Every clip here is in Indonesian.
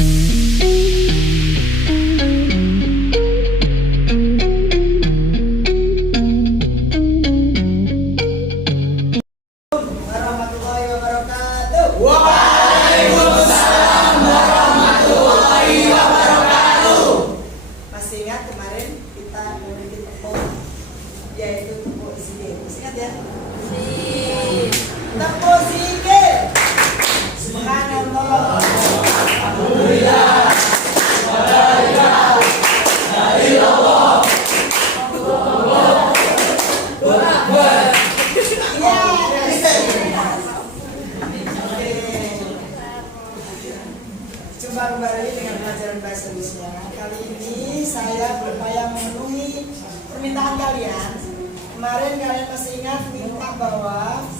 Warahmatullahi wabarakatuh. Waalaikumsalam warahmatullahi wabarakatuh. Masih ingat kemarin kita memiliki tepuk, yaitu tepuk zikir. Masih ingat ya? Tepuk zikir. Subhanallah. Alhamdulillah. La ilaha illallah. Allahu Akbar. Jumpa kembali dengan pelajaran bahasa Indonesia. Kali ini saya berupaya memenuhi permintaan kalian. Kemarin kalian masih ingat minta bahwa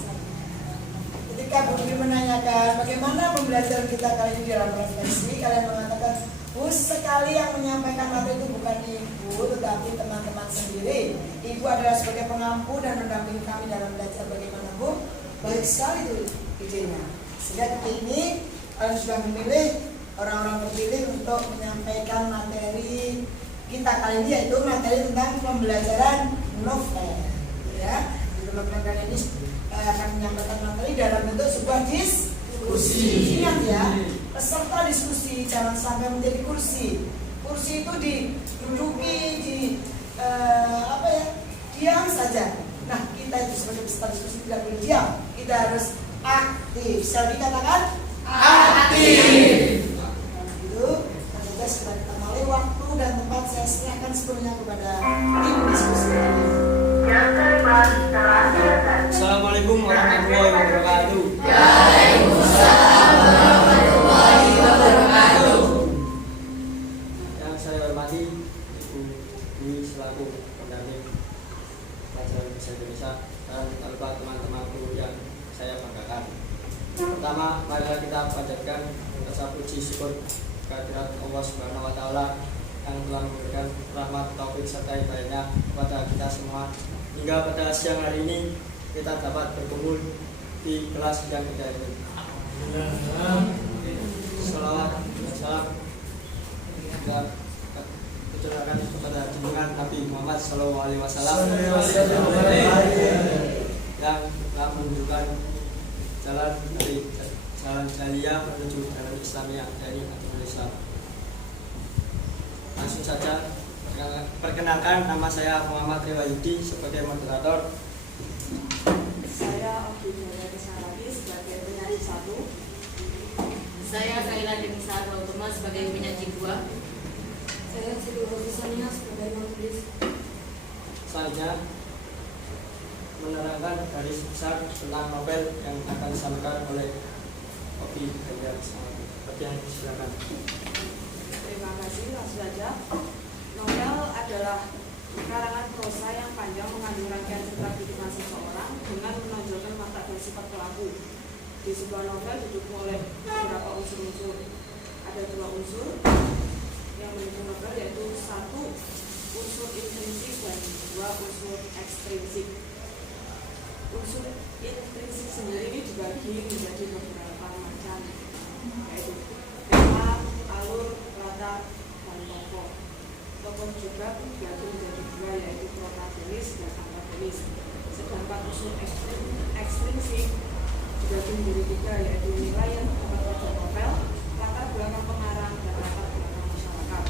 ketika Bu Guru menanyakan bagaimana pembelajaran kita kali ini dalam refleksi, kalian mengatakan sekali yang menyampaikan materi itu bukan ibu, tetapi teman-teman sendiri. Ibu adalah sebagai pengampu dan mendampingi kami dalam belajar. Bagaimana Bu? Baik sekali itu idenya. Sehingga ketika ini kalian sudah memilih orang-orang terpilih untuk menyampaikan materi kita kali ini, yaitu materi tentang pembelajaran novel. Ya, teman-teman kalian ini akan menyampaikan materi dalam bentuk sebuah diskusi. Ingat ya, peserta diskusi jangan sampai menjadi kursi. Kursi itu diduduki diam saja. Nah, kita itu sebagai peserta diskusi tidak boleh diam. Kita harus aktif. Bisa dikatakan Aktif. Itu saja sudah kita mulai. Waktu dan tempat saya serahkan sepenuhnya kepada tim diskusi kali. Assalamualaikum warahmatullahi wabarakatuh. Waalaikumsalam warahmatullahi wabarakatuh. Yang saya hormati Ibu Dwi selaku pendamping pelajaran bahasa Indonesia dan beserta teman-temanku yang saya banggakan. Pertama, mari kita panjatkan rasa puji syukur kehadirat Allah Subhanahu wa taala yang telah memberikan rahmat, taufik serta hidayahnya kepada kita semua hingga pada siang hari ini kita dapat berkumpul di kelas yang indah ini. Salawat dan salam kita ucapkan kepada junjungan Nabi Muhammad SAW yang telah menunjukkan jalan dari jalan jahiliyah menuju jalan Islamiyah dari Indonesia. Langsung saja, perkenalkan, nama saya Muhammad Riwayudi sebagai moderator. Saya Abdul Jalal Saragi sebagai penyanyi 1. Saya Kaila Denisa Gautama sebagai penyanyi 2. Saya Siti Rosania sebagai penulis. Selanjutnya menerangkan garis besar tentang novel yang akan disampaikan oleh Opi Ganjar. Opi, silakan. Terima kasih, langsung saja. Novel adalah karangan prosa yang panjang mengandung rangkaian cerita kehidupan seseorang dengan menonjolkan watak dan sifat pelaku. Di sebuah novel didukung oleh beberapa unsur-unsur. Ada 2 unsur yang mendukung novel, yaitu 1 unsur intrinsik dan 2 unsur ekstrinsik. Unsur intrinsik sendiri ini dibagi menjadi beberapa macam, yaitu tema, alur, latar, dan tokoh. Tokoh juga dibagi menjadi 2, yaitu protagonis dan antagonis. Sedangkan unsur ekstrinsik dibagi menjadi 3, yaitu nilai yang terdapat pada novel, latar belakang pengarang, dan latar belakang masyarakat.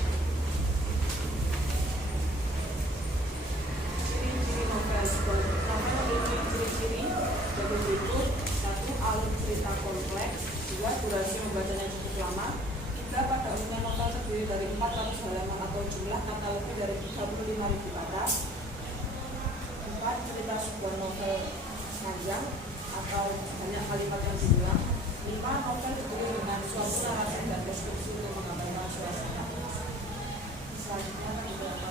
Ciri-ciri novel. Novel memiliki ciri-ciri sebagai berikut: 1. Alur cerita kompleks. 2. Durasi membacanya cukup lama. 3. Pada umumnya novel terdiri dari 400 halaman atau jumlah kata lebih dari 35.000 kata. 4. Cerita sebuah novel panjang atau banyak kalimat yang diulang. 5. Novel terdiri dengan suatu narasi dan deskripsi untuk menggambarkan suasana. Selanjutnya beberapa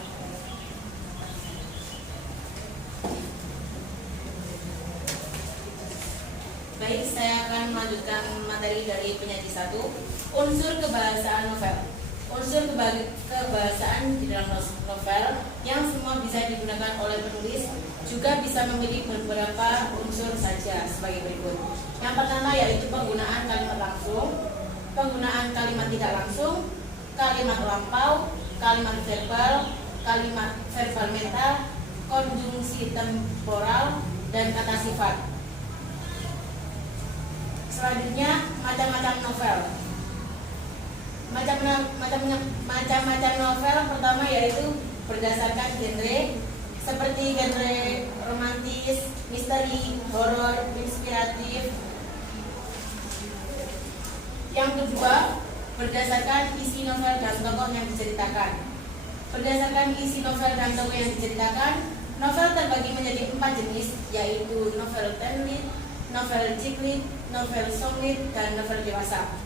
Baik, saya akan melanjutkan materi dari penyanyi 1. Unsur kebahasaan novel. Unsur kebahasaan di dalam novel yang semua bisa digunakan oleh penulis juga bisa memilih beberapa unsur saja sebagai berikut. Yang pertama yaitu penggunaan kalimat langsung. penggunaan kalimat tidak langsung, kalimat lampau, kalimat verbal mental, konjungsi temporal, dan kata sifat. Selanjutnya, macam-macam novel. Macam-macam novel pertama yaitu berdasarkan genre, seperti genre romantis, misteri, horor, inspiratif. Yang kedua, berdasarkan isi novel dan tokoh yang diceritakan. Berdasarkan isi novel dan tokoh yang diceritakan, novel terbagi menjadi 4 jenis, yaitu novel teen lit, novel chick lit, novel song lit, dan novel dewasa.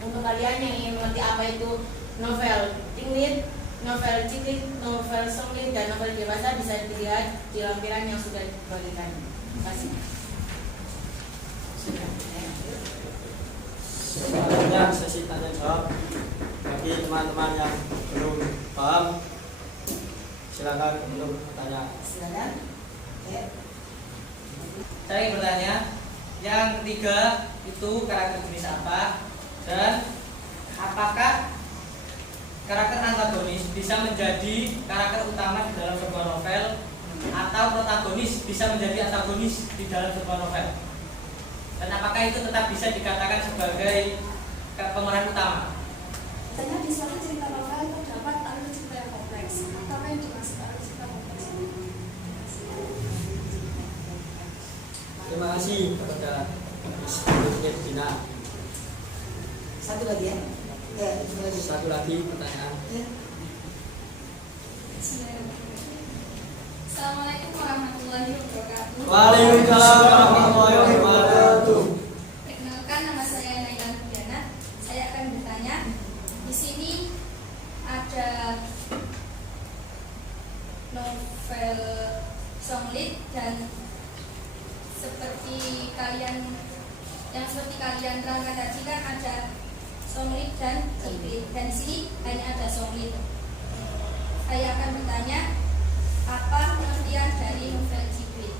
Untuk kalian yang ingin mengerti apa itu novel teen lit, novel chick lit, novel song lit, dan novel dewasa bisa dilihat di lampiran yang sudah dibagikan. Terima kasih. Selanjutnya sesi tanya jawab. Bagi teman-teman yang belum paham, silakan untuk bertanya. Silakan. Ya. Saya ingin bertanya, yang ketiga itu karakter jenis apa, dan apakah karakter antagonis bisa menjadi karakter utama di dalam sebuah novel, atau protagonis bisa menjadi antagonis di dalam sebuah novel, dan apakah itu tetap bisa dikatakan sebagai pemeran utama? Katanya di suatu cerita novel terdapat alur cerita yang kompleks. Apa yang dimaksud alur cerita kompleks? Terima kasih kepada Ibu Dina. Satu lagi ya. Ya, itu lagi. Satu lagi pertanyaan. Ya. Assalamualaikum warahmatullahi wabarakatuh. Waalaikumsalam warahmatullahi wabarakatuh. Perkenalkan, nama saya Naila Diana. Saya akan bertanya. Di sini ada novel songlit dan seperti kalian terangkan tadi kan ada songlit dan ciklit, dan di sini hanya ada songlit. Saya akan bertanya, apa pengertian dari novel ciklit?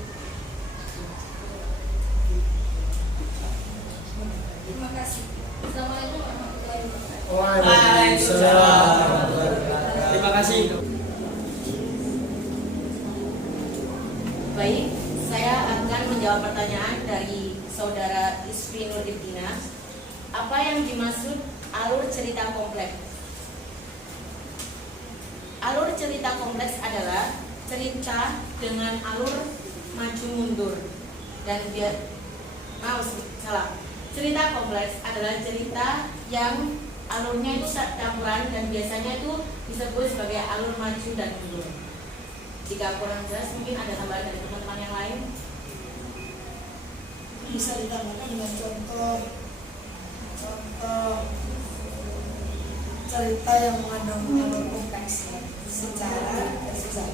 Terima kasih. Assalamualaikum warahmatullahi wabarakatuh. Waalaikumsalam. Terima kasih. Baik, saya akan menjawab pertanyaan dari saudara Isfi Nurdina. Apa yang dimaksud alur cerita kompleks? Alur cerita kompleks adalah cerita dengan alur maju mundur dan cerita kompleks adalah cerita yang alurnya itu campuran dan biasanya itu disebut sebagai alur maju dan mundur. Jika kurang jelas mungkin ada tambahan dari teman-teman yang lain. Bisa ditambahkan dengan contoh cerita yang mengandung alur kompleks secara susah.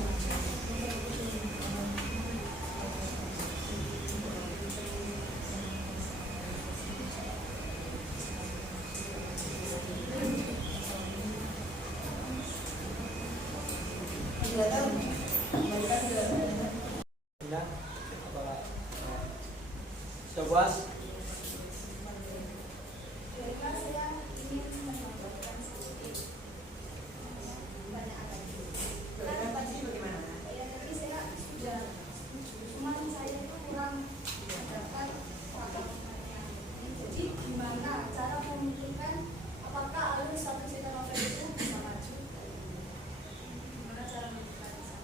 Sudah puas? Saya ingin menambahkan sedikit pertanyaan lagi. Ya, tapi saya sudah setuju. Cuman saya itu kurang mendapat pemahamannya. Jadi gimana cara memikirkan apakah alur satu cerita novel itu bisa maju? Gimana cara memikirkan itu?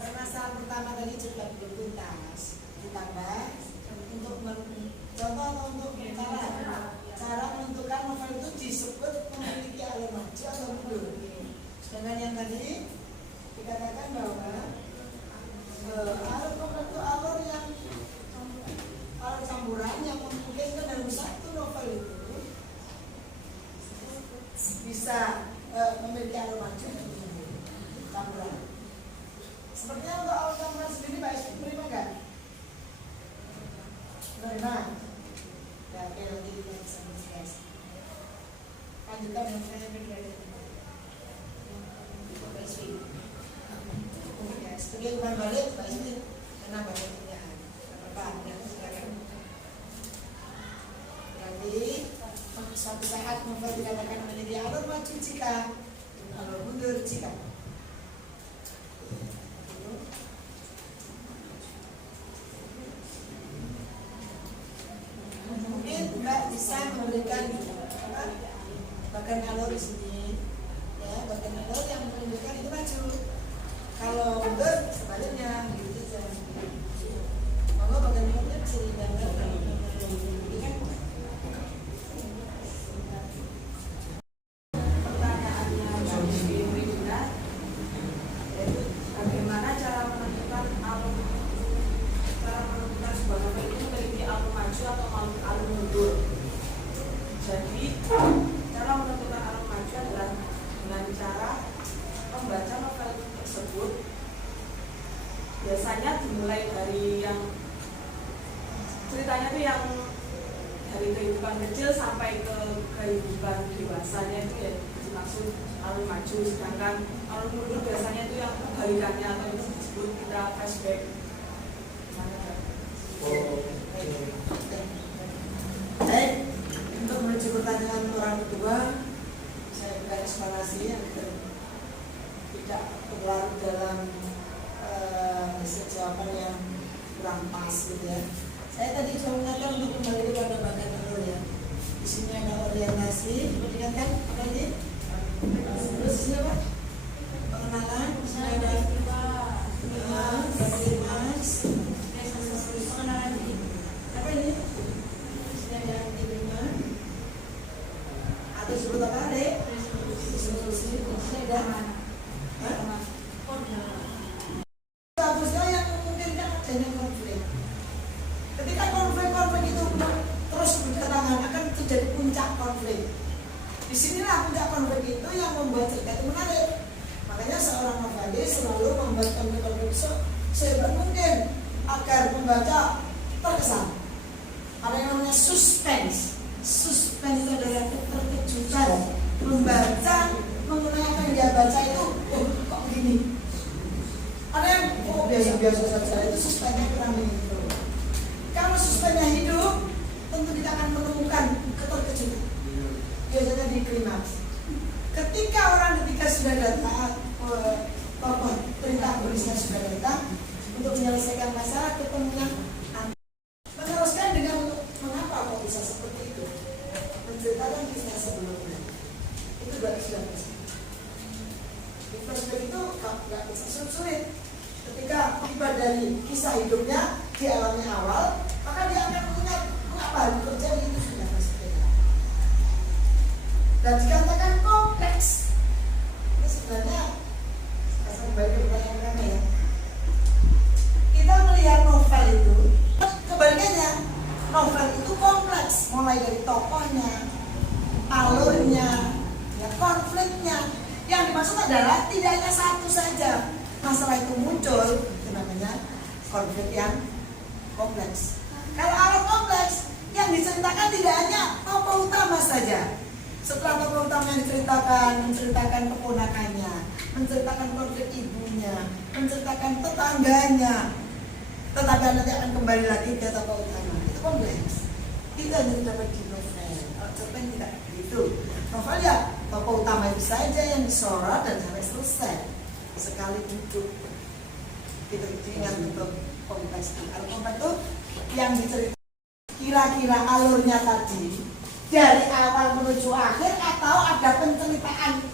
Permasalahan pertama tadi juga belum tuntas. Ditambah untuk contoh atau untuk cara menentukan novel itu disebut memiliki alur maju atau mundur. Sedangkan yang tadi dikatakan bahwa alur kompleks itu alur campuran yang memungkinkan dalam satu novel itu bisa memiliki alur maju dan mundur campuran. Sepertinya untuk alur campuran sendiri Pak Ismi menerima enggak? Menerima. Ya, oke, nanti kita bisa diskusi. Lanjutkan yang saya beri. Pak Ismi. Ya, sebagai bukan balik Pak Ismi karena banyak pertanyaan. Apa? Ya, silakan. Nanti Satu saat novel dikatakan menjadi alur maju jika alur mundur jika. Mungkin Mbak bisa memberikan bagian alur di sini, ya, bagian alur yang menunjukkan itu maju. Kalau mundur sebaliknya, gitu saja. Kalau bagian alurnya bisa digambarkan. Pertanyaannya seperti berikutnya, yaitu bagaimana cara menentukan sebuah novel itu memiliki alur maju atau alur mundur. Jadi cara menentukan alur maju adalah dengan cara membaca novel tersebut. Biasanya dimulai dari yang ceritanya itu yang dari kehidupan kecil sampai ke kehidupan dewasanya itu ya dimaksud alur maju, sedangkan alur mundur biasanya itu yang kebalikannya atau itu disebut kita flashback. Baik, untuk menuju pertanyaan orang kedua, saya berikan eksplanasi yang tidak berlarut dalam jawaban yang kurang pas gitu ya. Saya tadi sudah mengatakan untuk kembali kepada bagian alur ya. Di sini ada orientasi, kemudian kan apa ini? Terus ini apa? Pengenalan, di sini ada pengenalan apa ini? Di sini ada terima atau disebut apa deh? Resolusi, di sini ada bagusnya yang memungkinkan adanya konflik. Ketika konflik itu terus berdatangan akan terjadi puncak konflik. Disinilah puncak konflik itu yang membuat cerita itu menarik. Makanya seorang novelis selalu membuat konflik sehebat mungkin agar membaca terkesan. Ada yang namanya suspense. Suspense itu adalah keterkejutan. Membaca mengenai apa yang dia baca itu, kok begini. Ada yang biasa-biasa saja, itu suspense-nya kurang begitu. Kalau suspense-nya hidup, tentu kita akan menemukan keterkejutan. Biasanya di klimaks. Ketika sudah datang, tokoh cerita tulisnya sudah datang untuk menyelesaikan masalah, ketemunya meneruskan dengan mengapa kok bisa seperti itu, menceritakan kisah sebelumnya. Itu berarti sudah bisa. Di flashback itu nggak bisa sulit. Ketika tiba dari kisah hidupnya dialami awal, maka dia akan mengingat mengapa itu terjadi, itu sudah pasti. Dan dikatakan kompleks. Ini sebenarnya saya kembali ke pertanyaan kami ya. Kita melihat novel itu, kebalikannya, novel itu kompleks, mulai dari tokohnya, alurnya, ya, konfliknya. Yang dimaksud adalah tidak hanya satu saja masalah itu muncul, itu namanya konflik yang kompleks. Kalau alur kompleks, yang diceritakan tidak hanya tokoh utama saja. Setelah tokoh utama yang menceritakan keponakannya, menceritakan konflik ibunya, menceritakan tetangganya. Tetangga nanti akan kembali lagi ke tokoh utama. Itu kompleks. Itu hanya dapat di novel. Kalau cerpen tidak begitu. Novel ya tokoh utama itu saja yang disorot dan sampai selesai. Sekali duduk. Itu ingat untuk kompleks. Kalau kompleks itu yang diceritakan kira-kira alurnya tadi dari awal menuju akhir, atau ada penceritaan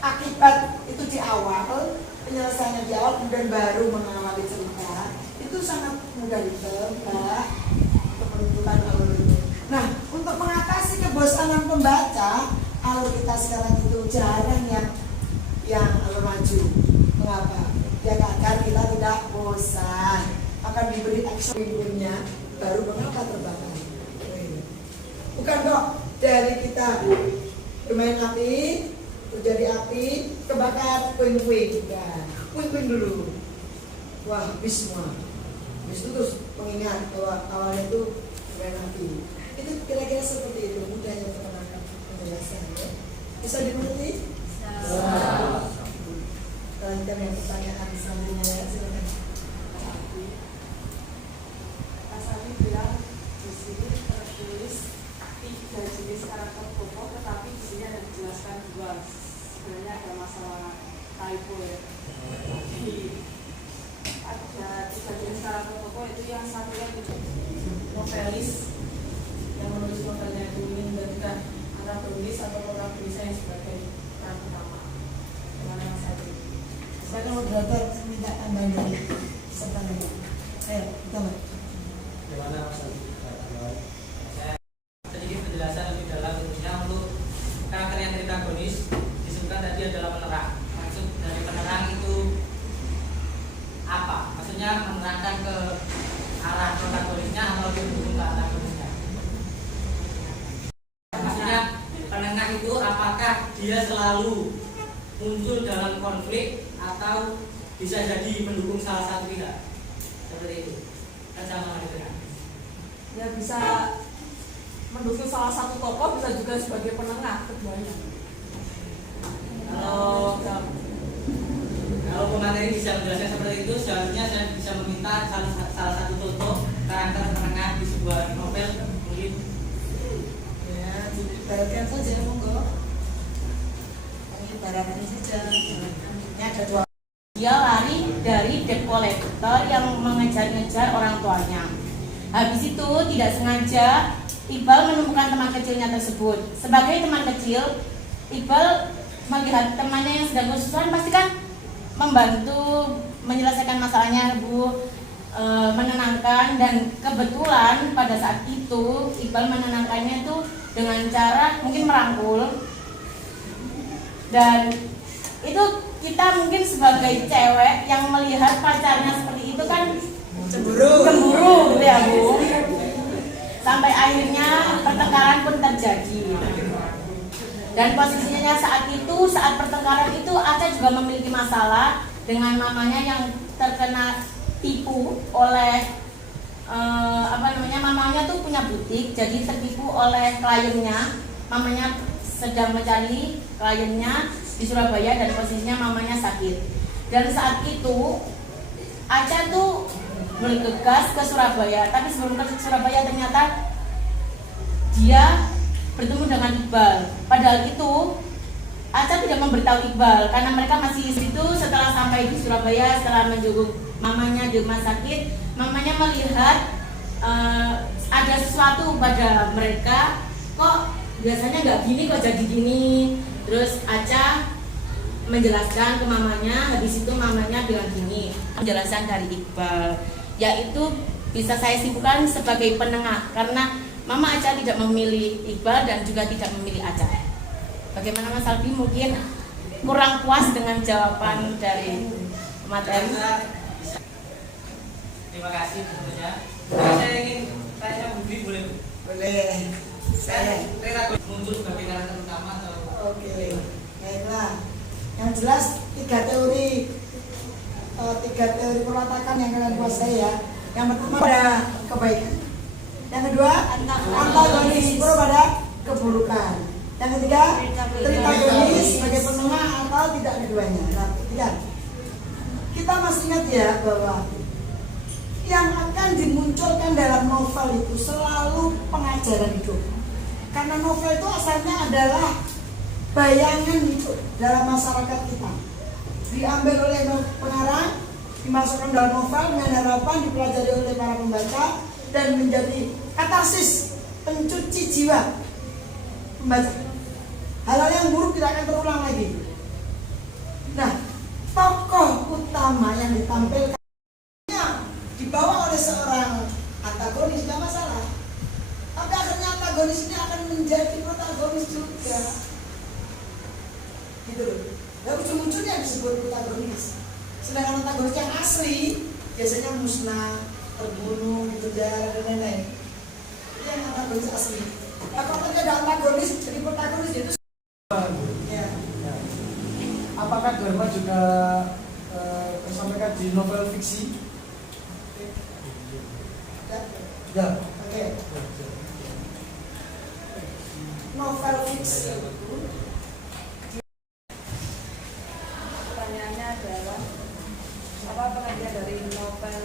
akibat itu di awal, penyelesaiannya di awal, kemudian baru mengawali cerita. Itu sangat mudah ditebak untuk menentukan alur itu. Nah, untuk mengatasi kebosanan pembaca, alur kita sekarang itu jarang yang alur maju. Mengapa? Ya agar kita tidak bosan, akan diberi action berikutnya, baru mengapa terbakar. Bukan kok dari kita bermain api, terjadi api, kebakar, puing-puing. Puing-puing dulu. Wah, habis semua. Habis itu terus mengingat bahwa awalnya itu bermain api. Itu kira-kira seperti itu, mudahnya untuk menangkap penjelasannya. Bisa dimengerti? Bisa. Lanjutkan yang pertanyaan selanjutnya ya, silakan. Mas Ali bilang di sini tertulis 3 jenis karakter tokoh, tetapi di sini ada dijelaskan 2. Sebenarnya ada masalah typo ya. Jadi ada 3 jenis karakter tokoh, itu yang satunya itu novelis yang menulis novelnya itu ingin menggantikan antagonis atau protagonis yang sebagai peran utama. Gimana Mas Adi? Saya moderator minta tambahan dari pesertanya. Ayo, tambah. Gimana Mas Adi? Saya sedikit penjelasan lebih dalam tentunya untuk karakter yang antagonis disebutkan tadi adalah penerang. Maksud dari penerang itu apa? Maksudnya menerangkan ke arah protagonisnya atau mendukung ke antagonisnya. Maksudnya penengah itu apakah dia selalu muncul dalam konflik atau bisa jadi mendukung salah satu pihak, seperti itu. Kan sama dengan Ya bisa mendukung salah satu tokoh, bisa juga sebagai penengah keduanya. Kalau pemateri bisa menjelaskan seperti itu, seharusnya saya bisa meminta salah satu contoh karakter penengah di sebuah novel mungkin. Ya, diibaratkan saja, monggo. Ibaratkan saja. Ini ada 2. Dia lari dari debt collector yang mengejar-ngejar orang tuanya. Habis itu tidak sengaja Iqbal menemukan teman kecilnya tersebut. Sebagai teman kecil, Iqbal melihat temannya yang sedang kesusahan pasti kan membantu menyelesaikan masalahnya, Bu, menenangkan. Dan kebetulan pada saat itu Iqbal menenangkannya itu dengan cara mungkin merangkul. Dan itu kita mungkin sebagai cewek yang melihat pacarnya seperti itu kan cemburu gitu ya, Bu. Sampai akhirnya pertengkaran pun terjadi. Dan posisinya saat pertengkaran itu Aca juga memiliki masalah dengan mamanya yang terkena tipu oleh mamanya tuh punya butik, jadi tertipu oleh kliennya. Mamanya sedang mencari kliennya di Surabaya dan posisinya mamanya sakit. Dan saat itu Aca tuh bergegas ke Surabaya, tapi sebelum ke Surabaya ternyata dia bertemu dengan Iqbal. Padahal itu Aca tidak memberitahu Iqbal karena mereka masih situ. Setelah sampai di Surabaya, setelah menjenguk mamanya di rumah sakit, mamanya melihat ada sesuatu pada mereka. Kok biasanya nggak gini, kok jadi gini. Terus Aca menjelaskan ke mamanya. Habis itu mamanya bilang gini, penjelasan dari Iqbal, yaitu bisa saya simpulkan sebagai penengah karena Mama Aca tidak memilih Iqbal dan juga tidak memilih Aca. Bagaimana Mas Albi, mungkin kurang puas dengan jawaban dari materi? Terima kasih tentunya. Saya ingin tanya Budi, boleh? Boleh. Saya. Saya muncul sebagai karakter utama atau? Oke. Baiklah. Yang jelas 3 teori perwatakan yang kalian kuasai ya. Yang pertama pada kebaikan. Yang kedua antagonis pada keburukan. Yang ketiga tritagonis sebagai penengah atau tidak keduanya. Nah, ketiga kita masih ingat ya bahwa yang akan dimunculkan dalam novel itu selalu pengajaran hidup. Karena novel itu asalnya adalah bayangan hidup dalam masyarakat kita. Diambil oleh pengarang, dimasukkan dalam novel dengan harapan dipelajari oleh para pembaca dan menjadi katarsis, pencuci jiwa pembaca. Hal-hal yang buruk tidak akan terulang lagi. Nah, tokoh utama yang ditampilkan dibawa oleh seorang antagonis tidak masalah, tapi akhirnya antagonis ini akan menjadi protagonis juga, gitu loh. Dan ujung-ujungnya disebut protagonis. Sedangkan antagonis yang asli biasanya musnah, terbunuh, dan lain-lain. Itu yang antagonis asli. Nah, kalau ada antagonis jadi protagonis itu. Ya. Apakah Dharma juga tersampaikan di novel fiksi? Ya. Oke. Novel fiksi. Pertanyaannya adalah apa pengertian dari novel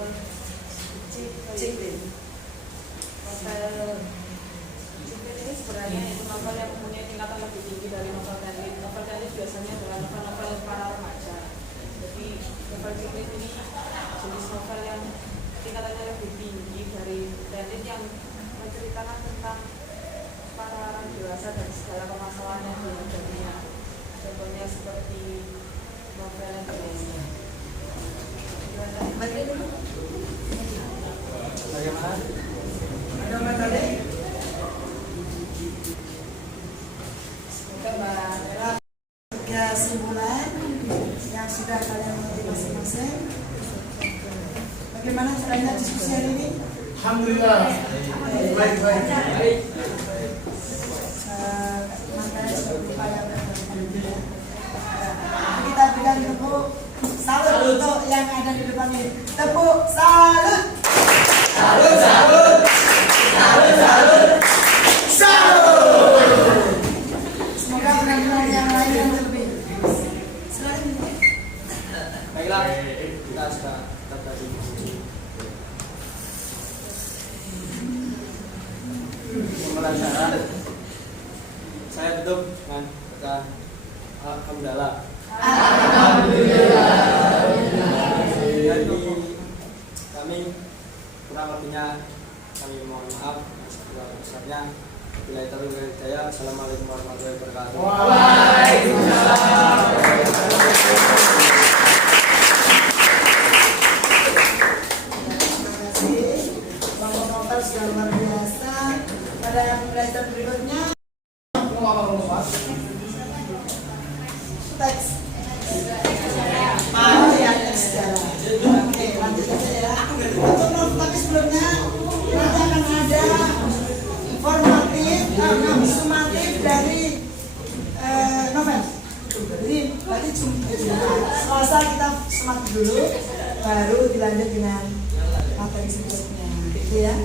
Cipin? Novel Cipin ini sebenarnya seperti novel Indonesia. Bagaimana? Ada materi? Semoga Mbak Nela Kesimpulan yang sudah kalian mengerti masing-masing. Bagaimana caranya diskusi hari ini? Alhamdulillah. Baik. Makanya sudah berupaya kita berikan tepuk salut untuk yang ada di depan ini. Tepuk salut. Semoga penampilan yang lain yang lebih. Silakan. Baiklah, kita sudah tadi. Pembelajaran saya tutup dengan kata alhamdulillah. Jadi kami kurang lebihnya kami mohon maaf sebesar-besarnya. Bila itu hidayah. Assalamualaikum warahmatullahi wabarakatuh. Terima kasih. Bang Novel sudah luar biasa. Pada yang belajar berikutnya teks. Oh ya, teks sejarah. Oke, lanjut aja ya. Tapi sebelumnya nanti akan ada formatif, sumatif dari novel. Jadi nanti Selasa kita sumatif dulu, baru dilanjut dengan materi selanjutnya. Gitu ya.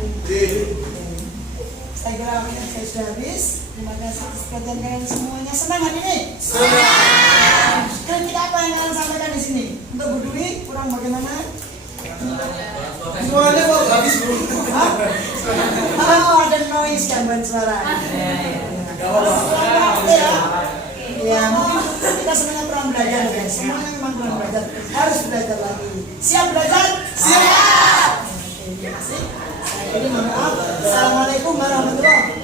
Saya kira waktunya saya sudah habis. Terima kasih atas perhatian kalian semuanya. Senang hari ini? Senang. Kritik apa yang kalian sampaikan di sini? Untuk Bu Dwi, kurang bagaimana? Semuanya mau habis Bu. Oh, ada noise gangguan suara. Ya, mungkin kita semuanya kurang belajar ya. Semuanya memang kurang belajar. Harus belajar lagi. Siap belajar? Siap. Terima kasih. Ini mohon maaf. Assalamualaikum warahmatullahi wabarakatuh.